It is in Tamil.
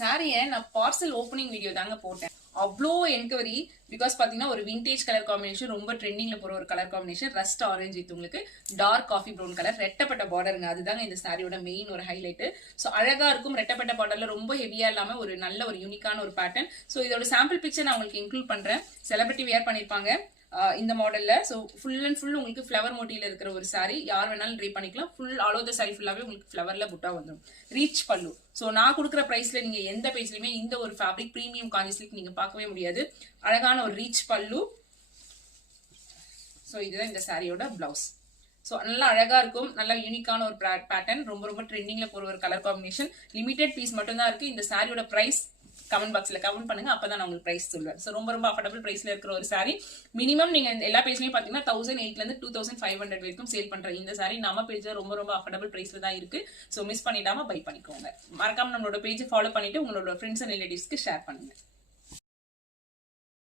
சாரியை நான் பார்சல் ஓப்பனிங் வீடியோ தாங்க போட்டேன். அவ்வளோ என்கொயரி. பிகாஸ் பாத்தீங்கன்னா ஒரு விண்டேஜ் கலர் காம்பினேஷன், ரொம்ப ட்ரெண்டிங்ல போற ஒரு colour combination, rust orange with உங்களுக்கு டார்க் காஃபி ப்ரௌன் கலர், ரெட்டப்பட்ட பார்டருங்க. அதுதாங்க இந்த சாரியோட மெயின் ஒரு ஹைலைட். ஸோ அழகா இருக்கும். ரெட்டப்பட்ட பார்டர்ல ரொம்ப ஹெவியா இல்லாம ஒரு நல்ல ஒரு யூனிக்கான ஒரு பேட்டர்ன். ஸோ இதோட சாம்பிள் பிக்சர் நான் உங்களுக்கு இன்க்ளூட் பண்றேன். செலிபிரிட்டி வேர் பண்ணிருப்பாங்க இந்த மாடல்ல. ஸோ ஃபுல் அண்ட் ஃபுல் உங்களுக்கு ஃபிளவர் மோட்டிவ்ல இருக்கிற ஒரு சாரி. யார் வேணாலும் ட்ரை பண்ணிக்கலாம். Full all over the sorry ஃபுல்லாவே உங்களுக்கு ஃபிளவர்ல புட்டா வந்துடும். ரீச் பல்லு. ஸோ நான் கொடுக்குற பிரைஸ்ல நீங்க எந்த பேஜ்லயுமே இந்த ஒரு ஃபேப்ரிக் பிரீமியம் காஞ்சி சில்க் நீங்க பார்க்கவே முடியாது. அழகான ஒரு ரீச் பல்லு. ஸோ இதுதான் இந்த சாரியோட பிளவுஸ். ஸோ நல்லா அழகா இருக்கும். நல்லா யூனிக்கான ஒரு பேட்டர்ன். ரொம்ப ரொம்ப ட்ரெண்டிங்ல போற ஒரு கலர் காம்பினேஷன். லிமிடெட் பீஸ் மட்டும் தான் இருக்கு. இந்த சாரியோட பிரைஸ் கமெண்ட் பாக்ஸ்ல கமெண்ட் பண்ணுங்க. அப்பதான் நான் உங்களுக்கு பிரைஸ் சொல்லுவேன். ஸோ ரொம்ப ரொம்ப அஃபோர்டபிள் பிரைஸ்ல இருக்கிற ஒரு சாரி. மினிமம் நீங்க எல்லா பேஜ்லயும் பாத்தீங்கன்னா 1008 இருந்து 2500 வரைக்கும் சேல் பண்ற இந்த சாரி நம்ம பேஜ்ல ரொம்ப ரொம்ப அஃபோர்டபிள் பிரைஸ்ல தான் இருக்கு. ஸோ மிஸ் பண்ணிடாம பை பண்ணிக்கோங்க. மறக்காம நம்மளோட பேஜ் ஃபாலோ பண்ணிட்டு உங்களோட ஃப்ரெண்ட்ஸ் அண்ட் ரிலேட்டிவ்ஸ்க்கு ஷேர் பண்ணுங்க.